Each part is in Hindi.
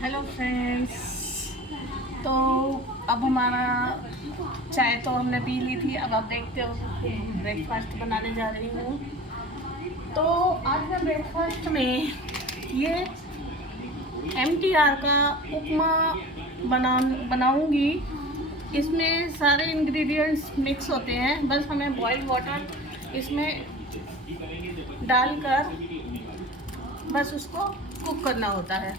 Hello friends. तो अब हमारा चाय तो हमने पी ली थी। अब आप देखते हो ब्रेकफास्ट बनाने जा रही हूँ। तो आज मैं ब्रेकफास्ट में ये MTR का उपमा बनाऊँगी। इसमें सारे इंग्रेडिएंट्स मिक्स होते हैं, बस हमें बॉइल्ड वाटर इसमें डालकर बस उसको कुक करना होता है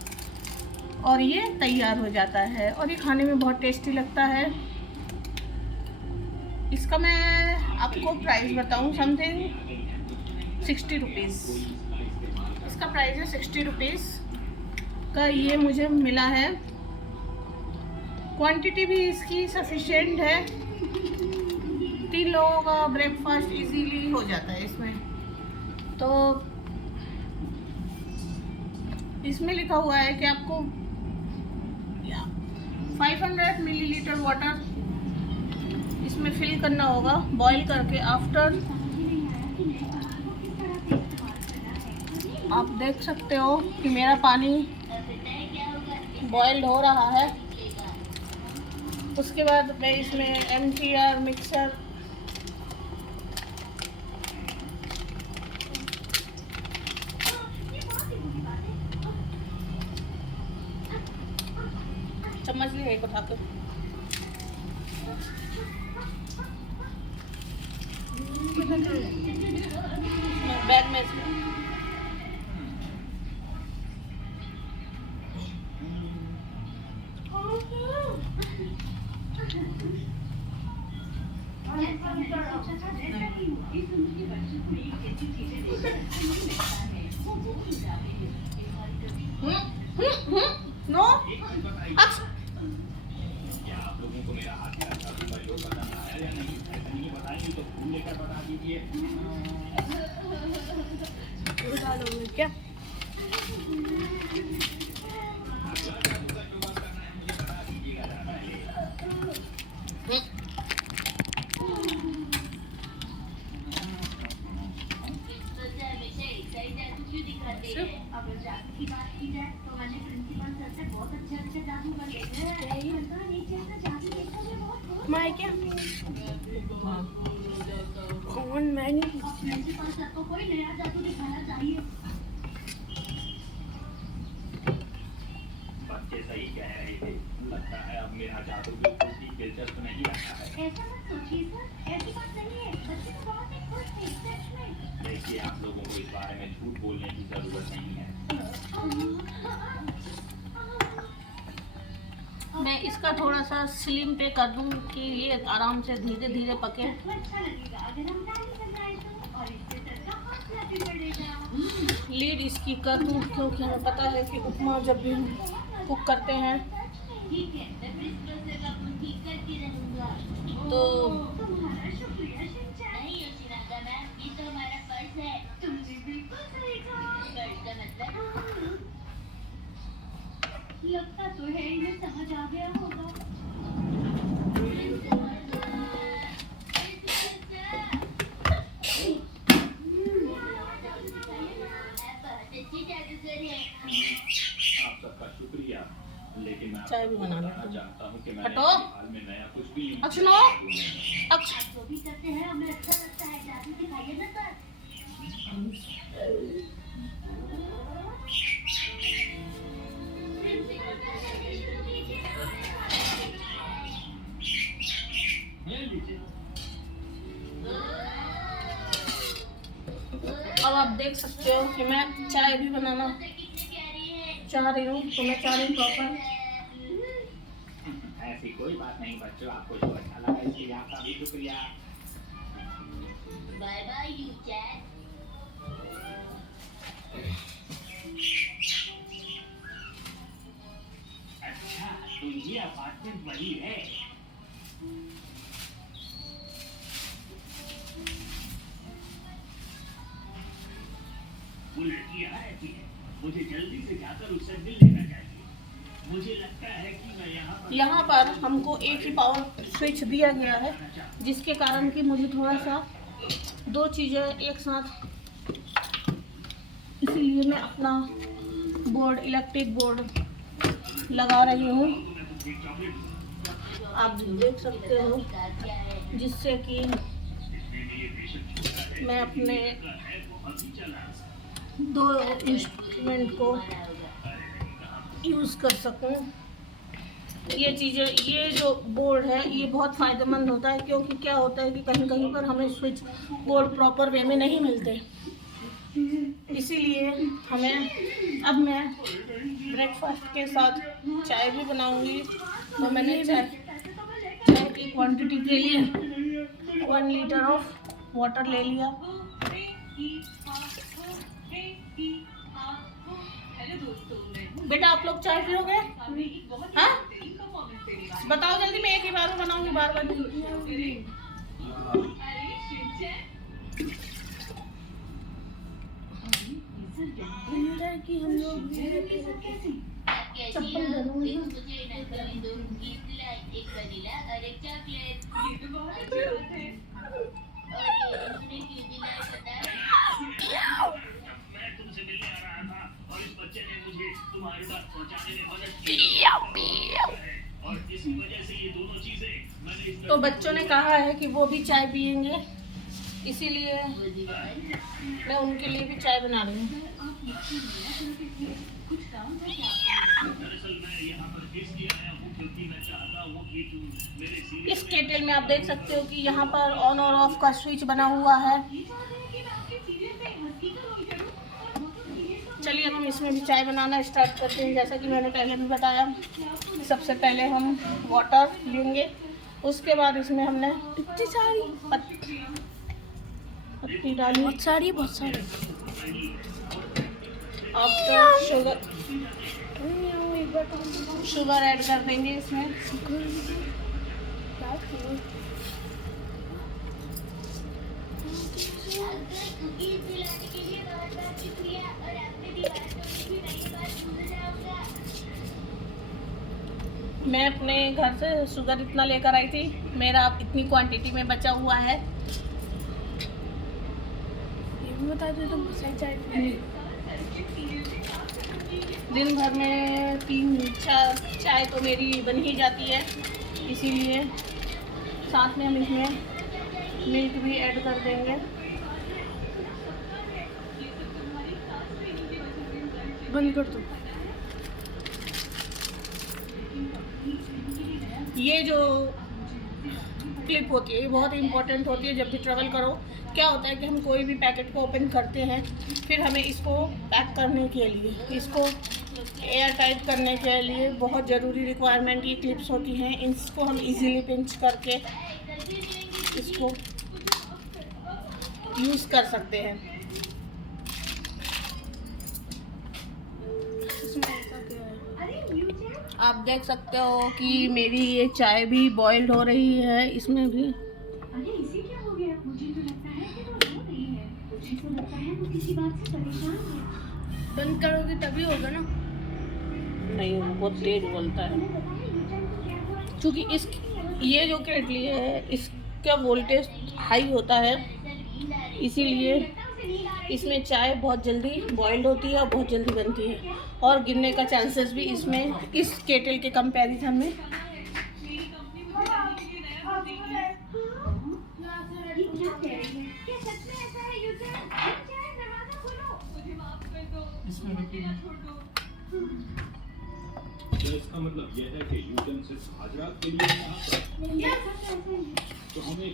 और ये तैयार हो जाता है और ये खाने में बहुत टेस्टी लगता है। इसका मैं आपको प्राइस बताऊं, समथिंग 60 रुपीज़ इसका प्राइस है। 60 रुपीज़ का ये मुझे मिला है। क्वांटिटी भी इसकी सफिशिएंट है। 3 लोगों का ब्रेकफास्ट इजीली हो जाता है इसमें। तो इसमें लिखा हुआ है कि आपको 500 मिलीलीटर वाटर इसमें फिल करना होगा बॉईल करके। आफ्टर आप देख सकते हो कि मेरा पानी बॉइल्ड हो रहा है। उसके बाद मैं इसमें MTR मिक्सर चम्मच ले एक उठा के बैग में इसमें नो आप लोगों को मेरा हाथ का प्रयोग पसंद आया या नहीं, ऐसा नहीं बताएंगे तो फूल लेकर बता दीजिए। क्या अगर जादू की बात की जाए तो मैंने प्रिंसिपल सर से बहुत अच्छे जादू कर लेते हैं। मैं क्या कौन मैंने प्रिंसिपल सर को कोई नया जादू दिखाना चाहिए। बच्चे सही कह रहे थे, लगता है अब मेरा जादू बिल्कुल भी दिलचस्प नहीं रहा है। ऐसा मत सोचिए सर, ऐसी बात नहीं है। बच्चे तो बहुत ही खुश थे सच में। देखिए, आप लोगों को इस बारे में झूठ बोलने की जरूरत नहीं है। मैं इसका थोड़ा सा स्लिम पे कर दूं कि ये आराम से धीरे धीरे पके। अच्छा लगेगा अगर हम डाली बनाए तो, और इससे सर का हौसला भी बढ़ेगा। लीड इसकी कर दूं क्योंकि हमें पता है कि उपमा जब भी हम कुक करते हैं ठीक है, मैं प्रिंसिपल सर का फोन ठीक करके रहूंगा। तो तुम्हारा शुक्रिया शिनचैन। नहीं योशिनागा मैम, ये तो हमारा फर्ज है। तुमने बिल्कुल सही कहा। फर्ज का मतलब लगता तो है इन्हें समझ आ गया होगा। आप सबका शुक्रिया, लेकिन मैं चाय भी आपको बना बताना लेते हैं। चाहता हूँ कि मैंने हटो। हाल में नया कुछ भी अक्षनो अक्ष आप जो भी करते हैं हमें अच्छा लगता है। जादू दिखाइए ना सर। अब आप देख सकते हो कि मैं चाय भी बनाना चाह रही हूँ, तो मैं चाह रही हूँ प्रॉपर। ऐसी कोई बात नहीं बच्चों, आपको जो अच्छा लगा इसलिए आपका भी शुक्रिया। Bye bye you chat. अच्छा, तो ये अपार्टमेंट वही है। वो लड़की यहाँ रहती है, मुझे जल्दी से जाकर उससे मिल लेना चाहिए। मुझे लगता है कि मैं यहाँ पर हमको एक ही पावर स्विच दिया गया है, जिसके कारण कि मुझे थोड़ा सा दो चीज़ें एक साथ, इसीलिए मैं अपना बोर्ड, इलेक्ट्रिक बोर्ड लगा रही हूँ, आप देख सकते हो, जिससे कि मैं अपने 2 इंस्ट्रूमेंट को यूज़ कर सकूं। ये चीज़ें, ये जो बोर्ड है ये बहुत फ़ायदेमंद होता है, क्योंकि क्या होता है कि कहीं कहीं पर हमें स्विच बोर्ड प्रॉपर वे में नहीं मिलते, इसीलिए हमें, अब मैं ब्रेकफास्ट के साथ चाय भी बनाऊंगी। तो मैंने चाय की क्वांटिटी के लिए 1 लीटर ऑफ वाटर ले लिया। बेटा आप लोग चाय पियोगे? हाँ, बताओ जल्दी, मैं एक ही बार में बनाऊंगी, बार बार नहीं। कि हम लोग चप्पल धरूंगी। मैं तुमसे मिलने आ रहा था और इस बच्चे ने मुझे तुम्हारे तक पहुंचाने में मदद की और इसी वजह से ये दोनों चीजें मैंने इस तो बच्चों ने कहा है कि वो भी चाय पियेंगे, इसीलिए मैं उनके लिए भी चाय बना रही हूँ। दरअसल मैं यहाँ पर इसलिए आया हूँ क्योंकि मैं चाहता हूँ कि तुम मेरे सीरियल इस केटल में आप देख सकते हो कि यहाँ पर ऑन और ऑफ का स्विच बना हुआ है। चलिए अब हम इसमें भी चाय बनाना स्टार्ट करते हैं। जैसा कि मैंने पहले भी बताया, सबसे पहले हम वाटर लेंगे, उसके बाद इसमें हमने इतनी सारी पत्ती डाली, बहुत सारी। अब शुगर ऐड कर देंगे इसमें। मैं अपने घर से शुगर इतना लेकर आई थी, मेरा अब इतनी क्वांटिटी में बचा हुआ है। ये भी बता दो तुम चाय दिन भर में 3-4 चाय तो मेरी बन ही जाती है, इसीलिए साथ में हम इसमें मिल्क भी ऐड कर देंगे। बंद कर दो। ये जो क्लिप होती है ये बहुत इम्पोर्टेंट होती है जब भी ट्रैवल करो। क्या होता है कि हम कोई भी पैकेट को ओपन करते हैं, फिर हमें इसको पैक करने के लिए, इसको एयर टाइट करने के लिए बहुत ज़रूरी रिक्वायरमेंट ये क्लिप्स होती हैं। इसको हम इजीली पिंच करके इसको यूज़ कर सकते हैं। आप देख सकते हो कि मेरी ये चाय भी बॉइल्ड हो रही है, इसमें भी। अरे इसे क्या हो गया? मुझे तो लगता है कि वो रो रही है। मुझे तो लगता है वो किसी बात से परेशान है। बंद करोगे तभी होगा ना? नहीं, बहुत तेज बोलता है। क्योंकि इस ये जो केटली है इसका वोल्टेज हाई होता है, इसीलिए इसमें चाय बहुत जल्दी बॉइल्ड होती है और बहुत जल्दी बनती है, और गिरने का चांसेस भी इसमें इस केटल के कंपैरिजन में तो इसका मतलब यह है कि यूटन सिर्फ आज रात के लिए तो हमें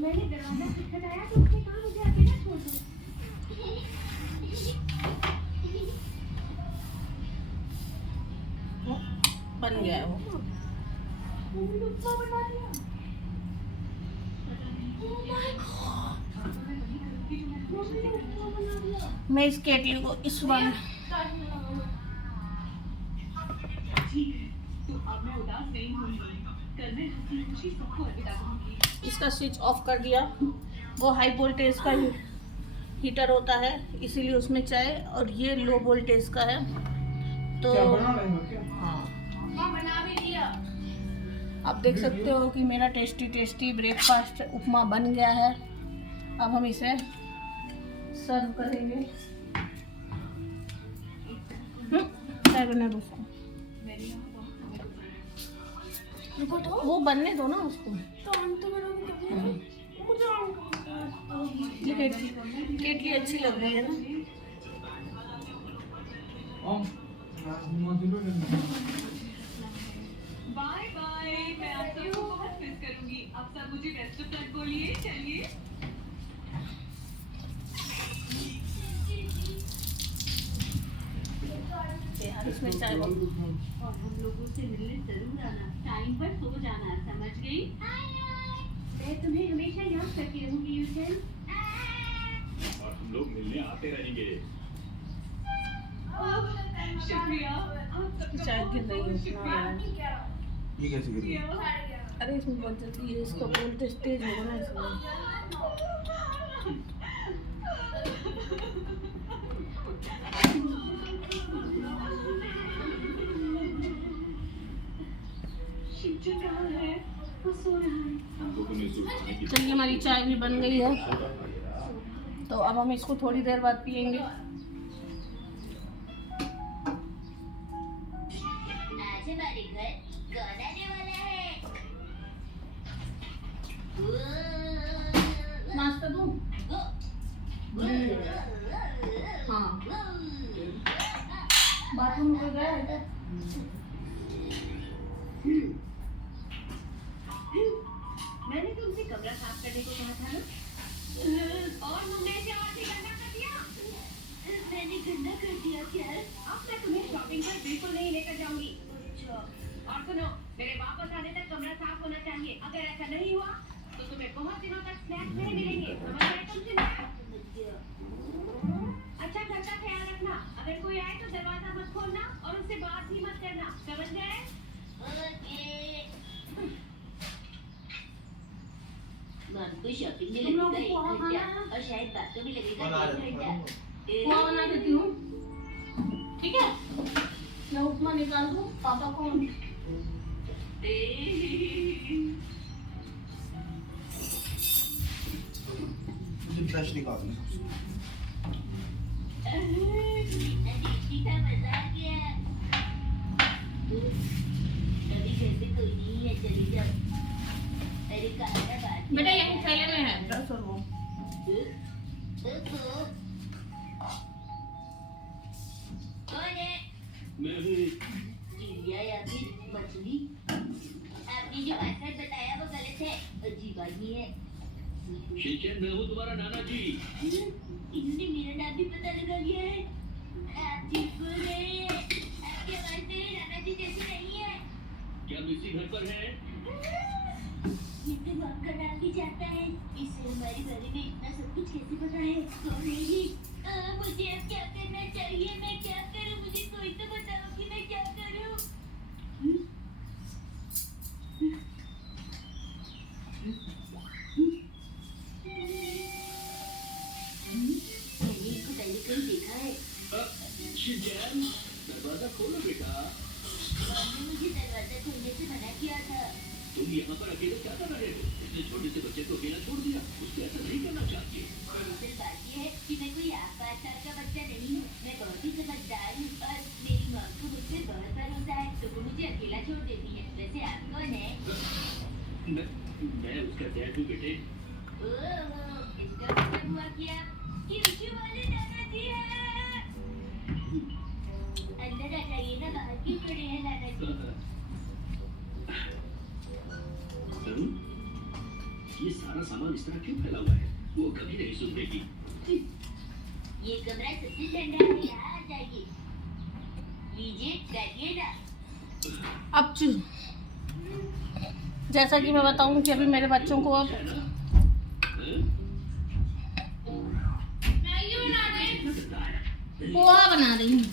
मैंने दरवाजा खटखटाया तो उसने कहा मुझे अकेला छोड़ दो। बन गया है वो। मैं इस केटली को इस बार इसका स्विच ऑफ कर दिया। वो हाई वोल्टेज का हीटर होता है, इसीलिए उसमें चाय, और ये लो वोल्टेज का है। तो हाँ, आप देख सकते हो कि मेरा टेस्टी ब्रेकफास्ट उपमा बन गया है। अब हम इसे सर्व करेंगे। चाय बना दो उसको। वो बनने दो ना उसको। ये केटली अच्छी लग रही है ना। बाय बाय, मैं आप सबको बहुत मिस करूंगी। आप सब मुझे बेस्ट ऑफ लक बोलिए। चलिए यार इसमें चाय और हम लोगों से मिलने जरूर आना, टाइम पर सो जाना, समझ गई? मैं तुम्हें हमेशा याद करती रहूंगी यूजन। और हम लोग मिलने आते रहेंगे। शुक्रिया, आप सबका चाय गिर रही है बहुत इतना शुक्रिया। यार। ये कैसे गिर गई? अरे इसमें बहुत जल्दी है, इसका वोल्टेज तेज होगा ना इसमें। शिवचन कहाँ है? वो सो रहा है। हम लोगों ने सुखाने की चलिए हमारी चाय भी बन गई है, तो अब हम इसको थोड़ी देर बाद पियेंगे। आज हमारे घर कौन आने वाला है? नाश्ता दूँ? हाँ। बाथरूम में कोई गया है क्या? मैंने तुमसे कमरा साफ करने को कहा था ना? और तुमने इसे और भी गंदा कर दिया। मैंने गंदा कर दिया क्या? अब मैं तुम्हें शॉपिंग पर बिल्कुल नहीं लेकर जाऊंगी। और सुनो, मेरे वापस आने तक कमरा साफ होना चाहिए। अगर ऐसा नहीं हुआ तो तुम्हें बहुत दिनों तक स्नैक्स नहीं मिलेंगे। समझ गए तुम? अच्छा, घर का ख्याल रखना। अगर कोई आए तो दरवाजा मत खोलना और उससे बात भी मत करना। समझ गए? आपको शॉपिंग में तुम लोगों लगेगा को पोहा 1 खाना घंटा है? और शायद बातों में लगेगा बना 1 रहे घंटा। पोहा बना देती हूँ, ठीक है? मैं उपमा निकाल दूँ पापा को। मुझे ब्रश निकाल दो। देखी था, मजा आ गया। अभी घर पे कोई नहीं है, चली जाओ। अरे कहाँ बात? बेटा यही थैले में है ब्रश और वो। कौन है? मैं हूँ। चिड़िया या फिर मछली? आपने जो पासवर्ड बताया वो गलत है। अजीब आदमी है। शिनचैन, मैं हूँ तुम्हारा नाना जी। इन्होंने मेरा नाम भी पता लगा लिया है। आप ठीक बोल रहे हैं। आपकी आवाज मेरे नाना जी जैसी नहीं है। क्या मिसी घर पर है? ये तो आपका नाम भी जानता है। इसे हमारे बारे में इतना सब कुछ कैसे पता है? कौन है ये? मुझे अब क्या करना चाहिए? मैं क्या करूं? मुझे कोई तो बताओ कि मैं क्या करूं? मैंने इनको पहले कहीं देखा है। शिनचैन, दरवाजा खोलो बेटा। मम्मी मुझे दरवाजा खोलने से मना किया था। तुम यहाँ पर अकेले क्या कर रहे हो? इतने छोटे से बच्चे को अकेला छोड़ दिया। उसको ऐसा नहीं करना चाहिए। दरअसल बात ये है कि मैं कोई 5 साल का बच्चा नहीं हूँ। मैं बहुत ही समझदार हूँ और मेरी माँ को मुझ पे बहुत भरोसा है, तो वो मुझे अकेला छोड़ देती है। वैसे आप कौन है? मैं उसका डैड हूँ बेटे। ओह, इसका मतलब हुआ कि आप क्यूटी वाले दादाजी हैं। अंदर आ जाइए ना, बाहर क्यों खड़े हैं दादाजी? ये सारा सामान इस तरह क्यों फैला हुआ है? वो कभी नहीं सुधरेगी। ये कमरा सबसे ठंडा है, यहाँ आ जाइए। लीजिए, बैठिए ना। अब जैसा कि मैं बताऊं कि अभी मेरे बच्चों को अब पोहा बना रही हूँ।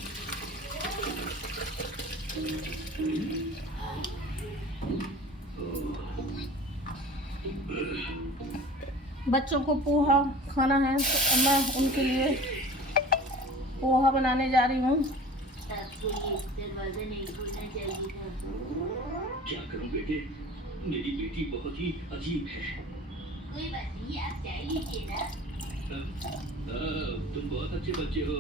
बच्चों को पोहा खाना है तो अब मैं उनके लिए पोहा बनाने जा रही हूँ। आपको ये दरवाजा नहीं खोलना चाहिए था। क्या करूं बेटे? मेरी बेटी बहुत ही अजीब है। कोई बात नहीं, आप चाय लीजिए ना। तुम बहुत अच्छे बच्चे हो।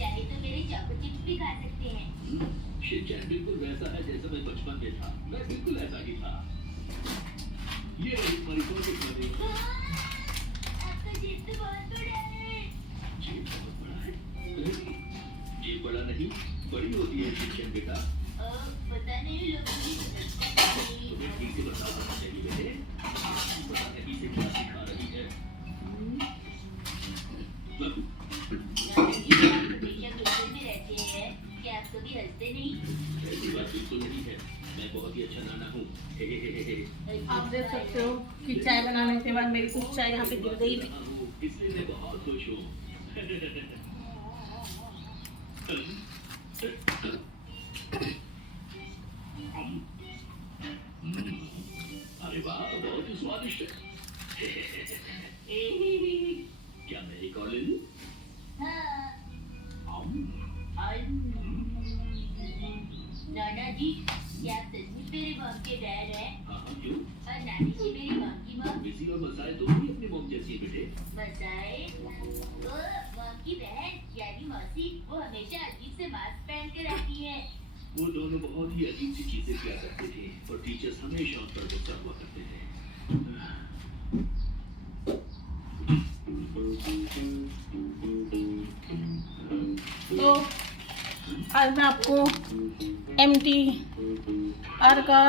चाहे तो मेरे चॉको चिप्स भी खा सकते हैं। शिनचैन बिल्कुल वैसा है जैसा मैं बचपन में था। मैं बिल्कुल ऐसा ही था। ये रही तुम्हारी छोटी बड़ी। आपका जेब तो बहुत बड़ा है। जेब बहुत बड़ा है? जेब बड़ा नहीं, बड़ी होती है शिनचैन बेटा। पता नहीं लोगों की समझ तुम्हें ठीक से बताना चाहिए बेटे। पता नहीं से क्या सिखा रही है। हमेशा गुस्से में रहते हैं। क्या आप कभी हंसते नहीं? ऐसी बात बिल्कुल नहीं है। मैं बहुत ही अच्छा नाना हूँ। आप देख सकते हो कि चाय बनाने के बाद मेरी कुछ चाय यहाँ पे गिर गई थी। इसलिए मैं बहुत खुश हूँ। अरे वाह, बहुत ही स्वादिष्ट है। क्या मैं एक और ले लूं? नाना जी, क्या आप सचमुच मेरे मॉम के डैड हैं? हाँ हाँ, क्यों? और नानी जी मेरी मॉम की मॉम? मिसी और मसाए दोनों ही अपनी मॉम जैसी है बेटे। मसाए? वो मॉम की बहन यानी मौसी, वो हमेशा अजीब से मास्क पहन कर आती है। वो दोनों बहुत ही अजीब सी चीजें किया करते थे और टीचर्स हमेशा उन पर गुस्सा हुआ करते थे। तो आज मैं आपको MTR का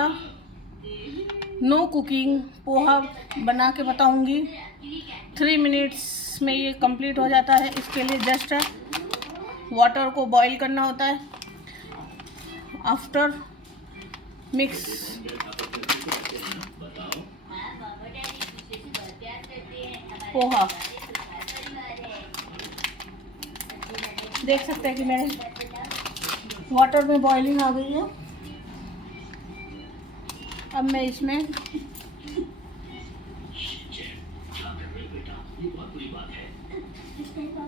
नो कुकिंग पोहा बना के बताऊंगी। 3 मिनट्स में ये कंप्लीट हो जाता है। इसके लिए जस्ट वाटर को बॉईल करना होता है। आफ्टर मिक्स हाँ, मामा डैडी एक दूसरे से बहुत प्यार करते हैं। हमारा पोहा परिवार है। देख सकते हैं कि मेरे वाटर में बॉइलिंग आ गई है। अब मैं इसमें क्या कर रहे हो बेटा? ये बहुत बुरी बात है।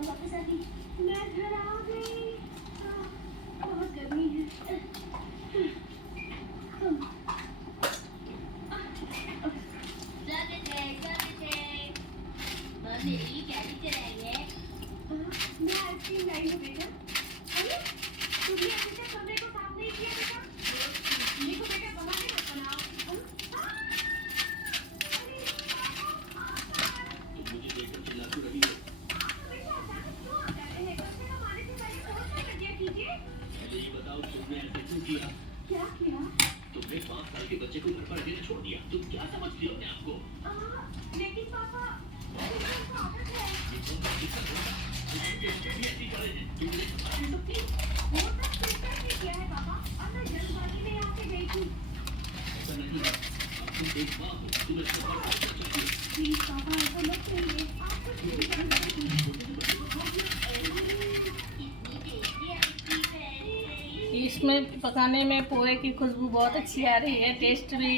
वापस आ गई। मैं घर आ गई। बहुत गर्मी है। स्वागत है। मॉम मेरे लिए क्या लेकर आई है? मैं आइसक्रीम लाई हूँ बेटा। अरे, तुमने अभी तक कमरे को साफ नहीं किया बेटा? देखो बेटा, बहाने मत बनाओ। तुम मुझे देखकर चिल्ला क्यों रही हो? बेटा, अचानक क्यों आ जाते हैं? कम से कम आने से पहले सोच कर दिया कीजिए। पहले ये बताओ तुमने ऐसे क्यों किया? क्या किया? तुमने 5 साल के बच्चे को घर पर अकेले छोड़ दिया। तुम क्या समझती हो अपने आप को? लेकिन पापा, मुझे उनका आदत है। वो सब फिल्टर से किया है पापा, और मैं जल्दबाजी में यहाँ से गई थी। ऐसा नहीं है। अब तुम एक माँ हो, तुम्हें इससे बहुत बात कर सकती हो। प्लीज पापा, ऐसा मत करिए। आप कुछ नहीं कर इसमें पकाने में पोहे की खुशबू बहुत अच्छी आ रही है। टेस्ट भी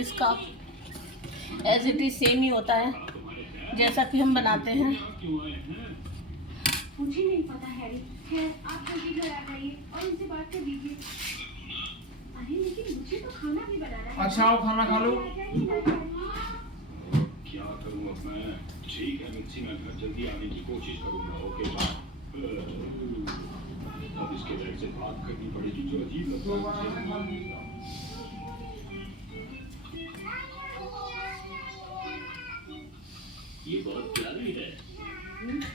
इसका एज इट इज सेम ही होता है जैसा कि हम बनाते हैं। मुझे नहीं पता हैरी। खैर, आप जल्दी घर आ जाइए और उनसे बात कर लीजिए। अरे लेकिन मुझे तो खाना भी बनाना है। अच्छा, आओ खाना खा लो। आ जाइए ना घर। क्या करूँ अब मैं? ठीक है मिक्सी, मैं घर जल्दी आने की कोशिश करूँगा। Okay bye. अब इसके डर से बात करनी पड़ेगी जो अजीब लगता है। ये बहुत प्यारी है।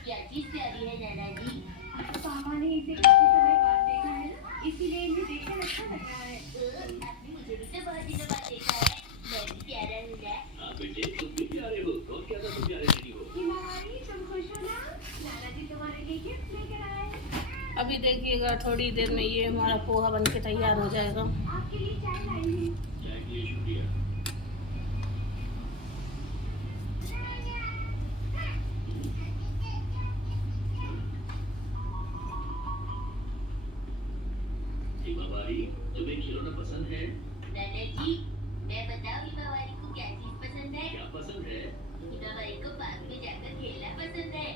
क्या चीज प्यारी है नाना जी? पापा ने इसे काफी समय बाद देखा है ना, इसीलिए इन्हें देखकर अच्छा लग रहा है। आपने मुझे भी तो बहुत दिनों बाद देखा है। मैं भी प्यारा हूँ ना? हाँ बेटे, तुम भी प्यारे हो। और क्या तुम प्यारे नहीं हो? हिमालय, तुम खुश हो ना? नाना जी तुम्हारे लिए गिफ्ट लेकर आए। अभी देखिएगा थोड़ी देर में ये हमारा पोहा बन के तैयार हो जाएगा। आपके लिए चाय लाई हूँ। चाय के लिए शुक्रिया। हिमावारी, तुम्हें खिलौना पसंद है? नाना जी, मैं बताऊँ हिमावारी को क्या चीज पसंद है? क्या पसंद है? हिमावारी को पार्क में जाकर खेलना पसंद है।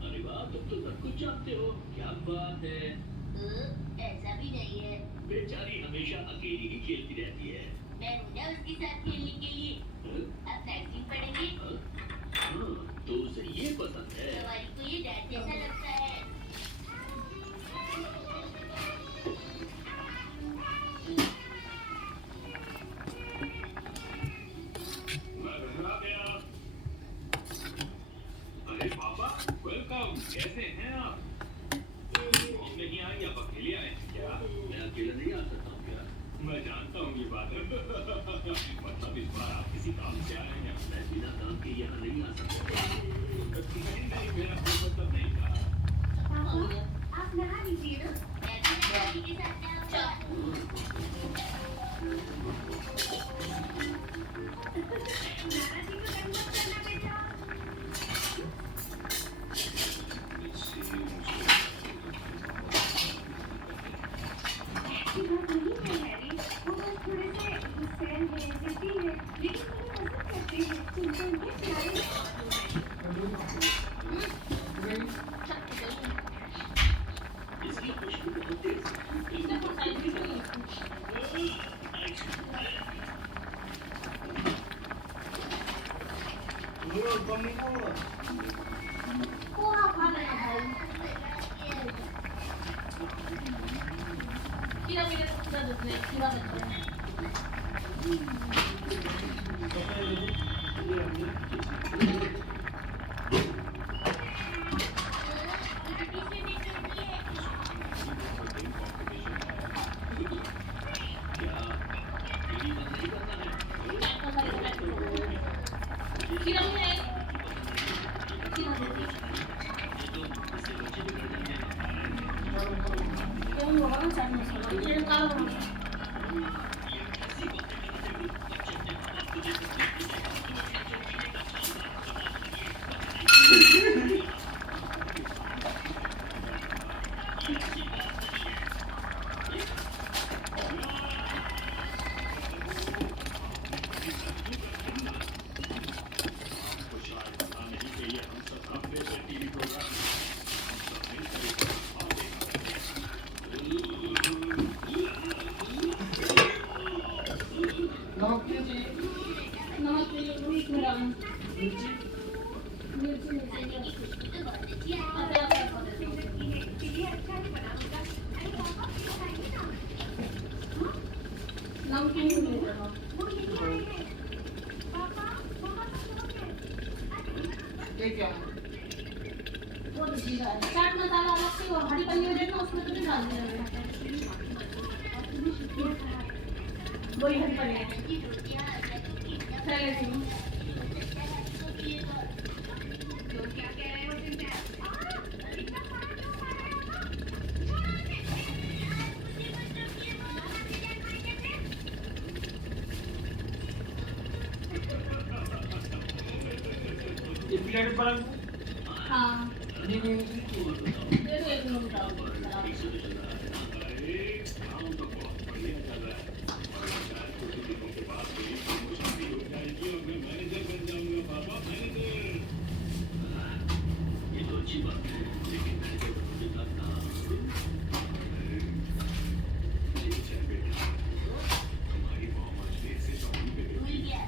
अरे वाह, तुम तो सब कुछ जानते हो। क्या बात है? ऐसा भी नहीं है। बेचारी हमेशा अकेली ही खेलती रहती है। मैं हूँ ना उसके साथ खेलने के लिए। हाँ? आप मैगजीन पढ़ेंगे? हाँ, तो उसे ये पसंद है। हिमावारी को ये डैड जैसा लगता है। अरे पापा वेलकम, कैसे हैं आप? हम नहीं आए, आप अकेले आए हैं क्या? मैं अकेले नहीं आ सकता हूँ क्या? मैं जानता हूँ ये बात मतलब इस बार आप किसी काम से आए हैं? मैं बिना काम के यहाँ नहीं आ सकता। नहीं, मेरा कोई मतलब नहीं था। आप नहा लीजिए ना, मैं भी नानी के साथ नहाऊंगा। नाना जी को तंग मत करना बेटा। ऐसी बात नहीं है हैरी, वो बस थोड़े से गुस्सैल हैं, जिद्दी हैं, लेकिन मुझे पसंद करते हैं, सुनते उनके प्यारे इसकी खुशबू बहुत तेज है। वो कम नहीं खाऊंगा। पोहा खा लेना भाई। खीरा मेरे को खीरा दे दे, खीरा दे दे। खीरा में है, खीरा दे दे। कौन होगा ना चाट मसाला, ये काला होगा। नमक चाहिए, नमक चाहिए, मिर्च में डालना। मिर्ची मिर्ची मिर्ची खुशबू तो बहुत अच्छी है। अच्छा अच्छा अच्छा। चलिए अच्छा ही बनाऊंगा। अरे पापा खाइए ना। नमकीन भी ले लेना। वो यही आए हैं। पापा मम्मा तो सो गए। ये क्या? वो तो जीरा है। चाट मसाला अलग से वो हरी पन्नी में देखना, उसमें तो नहीं डाल दिया। वही हरी पन्नी है। की रोटियां लड्डू की पहले से ही। तो क्या कह रहे हो तुम? इतना सारा क्यों खा रहे ये प्लेट पर हाँ। नहीं नहीं दे दो एक मिनट डाल दो। अरे काम तो बहुत बढ़िया चल रहा है। और शायद कुछ दिनों के बाद मेरी प्रमोशन भी हो जाएगी और मैं मैनेजर बन जाऊंगा पापा, मैनेजर। ये तो अच्छी बात है, लेकिन मैनेजर बनने का काम ठीक है बेटा, तुम्हारी मॉम आज देर से शॉपिंग पे भूल गई। गया।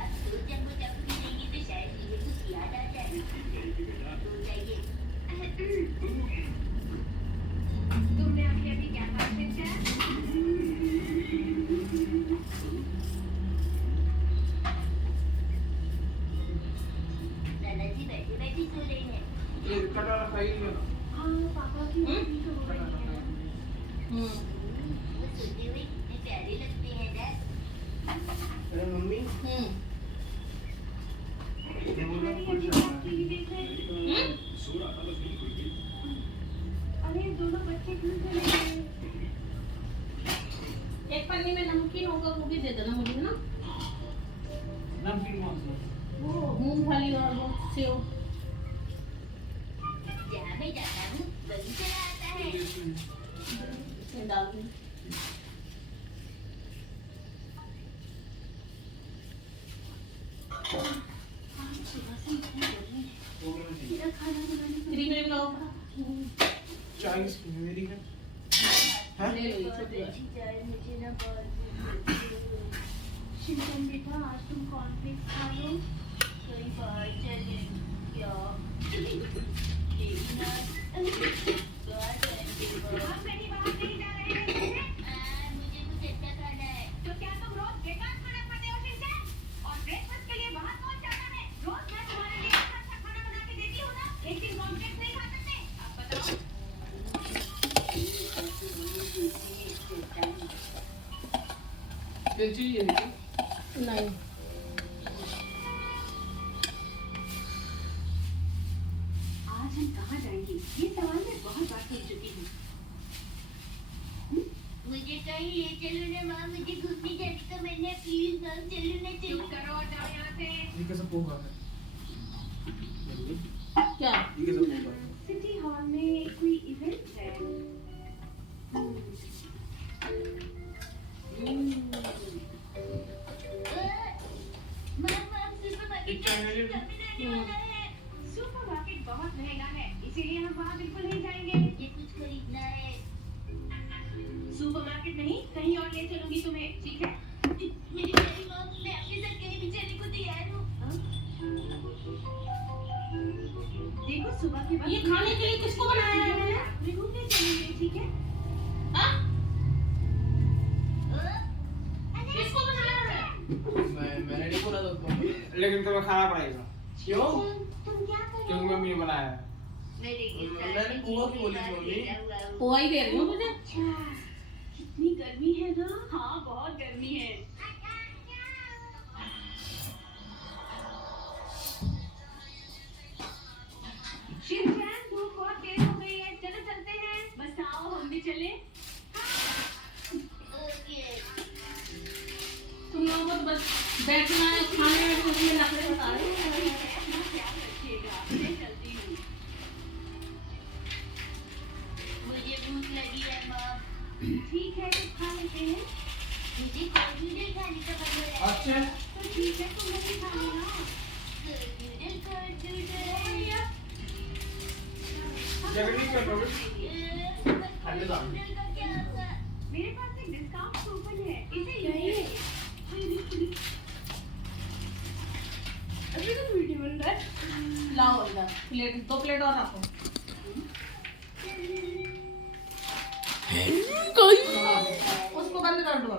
अब तो जब वो टपकी देंगे तो शायद मुझे कुछ याद आ जाए। ठीक रहेगी बेटा। तो जाइए। तुमने अभी अभी क्या बात पूछा? दादाजी बैठे बैठे सो रहे हैं। ये कटा खाई लियो। हाँ पापा की मम्मी तो हो रही है ना। वो सोते हुए कितने प्यारे लगते हैं ना। अरे मम्मी ये बोल रहा कुछ टीवी देख रहे हैं। सो रहा था, बस नींद खुल गई। अरे दोनों बच्चे क्यों चले गए? एक पन्नी में नमकीन होगा, वो भी दे देना मुझे ना। नमकीन मसाला। वो मूंगफली और वो सेव। जहाँ मैं जाता हूँ वही चला आता है। इसमें डाल दूँ। मेरा खाना बनाने को क्रीम व्रीम लगाओ। चाय मेरी है। ले लो ये बहुत छोटी वाली। अच्छी चाय मुझे ना बहुत शिमरन बेटा आज तुम कॉर्नफ्लेक्स खा लो। कई बार चले क्या मुझे कुछ अच्छा खाना है। तो क्या तुम रोज बेकार खाना खाते हो शिमरन? और ब्रेकफास्ट के लिए बाहर कौन जाता है? रोज मैं तुम्हारे लिए अच्छा अच्छा खाना बना के देती तेल चाहिए नहीं? नहीं आज हम कहाँ जाएंगे ये सवाल मैं बहुत बार सुन चुकी हूँ। मुझे कहीं ले चलो ना माँ, मुझे घूमने जाने का मन है, प्लीज माँ चलो ना चलो। चुप करो और जाओ यहाँ से। ये कैसा पोहा है? क्या ये कैसा पोहा है? सिटी हॉल में कोई इवेंट है। सुपरमार्केट बहुत महंगा है, इसीलिए हम वहाँ बिल्कुल नहीं जाएंगे। ये कुछ खरीदना है। सुपरमार्केट नहीं, कहीं और ले चलूंगी तुम्हें, ठीक है? मेरी प्यारी मॉम, मैं आपके साथ कहीं भी चलने को तैयार हूँ। देखो सुबह के वक्त ये खाने के लिए किसको बनाया है मैंने? मैं घूमने चलेंगे, ठीक है? हाँ? किसको बनाया है? मैंने नहीं बोला था, लेकिन तुम्हें खाना पड़ेगा। क्यों? तुम क्या कर क्योंकि मम्मी ने बनाया है। मैंने पोहा क्यों बोली थी मम्मी? पोहा ही दे रही हूँ तुझे। कितनी गर्मी है ना। हाँ बहुत गर्मी है। शिनचैन, धूप बहुत तेज हो गई है, चलो चलते हैं। बस आओ हम भी चले। तुम लोगों को तो बस बैठना है, खाने में उसमें नखरे बता रहे हो। अपना ख्याल रखिएगा, मैं चलती हूँ। मुझे भूख लगी है माँ। ठीक है तो खा लेते हैं। मुझे नूडल खाने का मन हो रहा है। अच्छा। तो ठीक है तुम नहीं खा लेना। जगनी कर लो। मेरे पास एक डिस्काउंट कूपन है, इसे लीजिए। अभी तो वीडियो बन रहा है। लाओ इधर प्लेट, 2 प्लेट और रखो। उसको बंद कर दो।